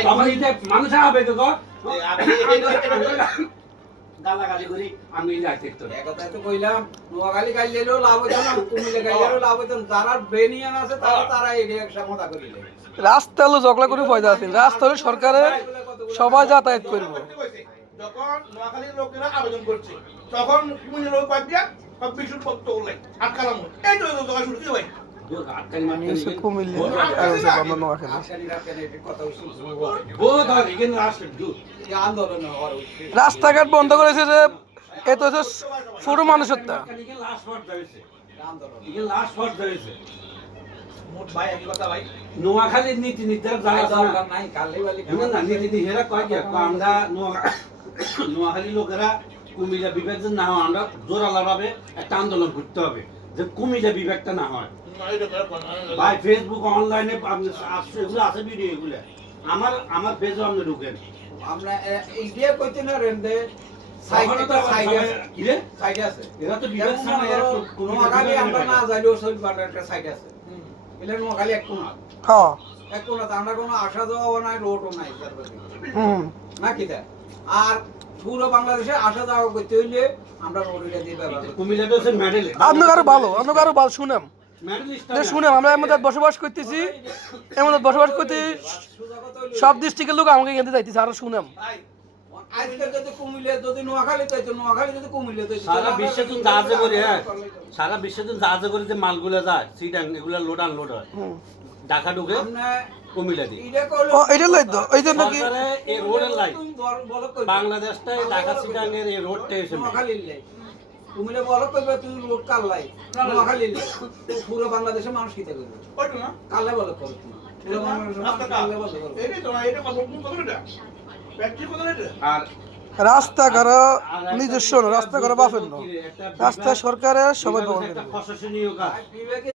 তখন এটা মানুষ হবে তো গালাগালি করি আমি যাইতে তো একথা তো কইলাম নোয়াখালী গাইলেও লাভ হইতো না কুমিল্লা গাইলেও লাভ হইতো না যারা বেনিয়ান আছে তারা এই রিয়াকশন মতা করিলে রাস্তা হলো জগলা করে পয়দা আছে রাস্তা হলো সরকারের সবাই যাতায়াত করবো যখন নোয়াখালীর লোকেরা আবেদন করছে তখন কুমিল্লার লোক বাদ দিয়া সব বিশুর পত্র উল্লেখ আটকালাম এই তো জগা শুরু কি ভাই রাস্তাঘাট বন্ধ করেছে যে এ তো ছোট মানুষের তা নোয়াখালীর নীতি নির্ধারক আমরা নোয়াখালী লোকেরা কুমিল্লা বিভাগ না হয় আমরা জোরালো ভাবে একটা আন্দোলন করতে হবে যে কুমিল্লা বিভাগটা না হয় ভাই ফেসবুক অনলাইনে এগুলো আছে ভিডিও এগুলো আমার পেজে আপনি ঢুকেন আমরা ইন্ডিয়া কইতে না রেন্দে সাইডে আছে এরা তো বিভাগ ছাড়া এরা কোনো নোয়াখালী আমরা না যাইলেও সব বাটার একটা সাইড আছে এলে নোয়াখালী এক কোণা হ্যাঁ এক কোণা আমরা কোনো আসা যাওয়া নাই রোডও নাই না কি তা আর পুরো বাংলাদেশে আসা যাওয়া করতে হইলে আমরা রোডে দিয়ে ব্যবহার কুমিল্লাতে হচ্ছে মেডেল আপনাকে আরো ভালো শুনাম শুনাম আমরা এমন বসবাস করতেছি এমন বসবাস করতে সব ডিস্ট্রিক্টের লোক আমাকে এখান থেকে যাইতেছে আরো শুনাম আজকে যদি কুমিল্লা যদি নোয়াখালী তো নোয়াখালী যদি কুমিল্লা তো সারা বিশ্বে তুমি জাহাজে করে হ্যাঁ সারা বিশ্বে তুমি জাহাজে করে যে মালগুলো যায় সিটাং এগুলো লোড আনলোড হয় ঢাকা ঢুকে কুমিল্লা দিয়ে এটা লই তো এই জন্য কি এই রোডের লাইন বাংলাদেশটা ঢাকা সিটাং এর এই রোডটা এসে নোয়াখালী কুমিল্লা বড় করবে তুমি রোড কাল্লাই নোয়াখালী পুরো বাংলাদেশের মানুষ কিতে করবে ওইটা না কাল্লাই বড় করবে পুরো বাংলাদেশের মানুষ কাল্লাই বড় করবে এইটাই তো না এটা কত এটা ফ্যাক্টরি কত এটা রাস্তাঘাট নিজস্ব রাস্তাঘাট বাফের না রাস্তা সরকারের সবাই একটা প্রশাসনীয় কাজ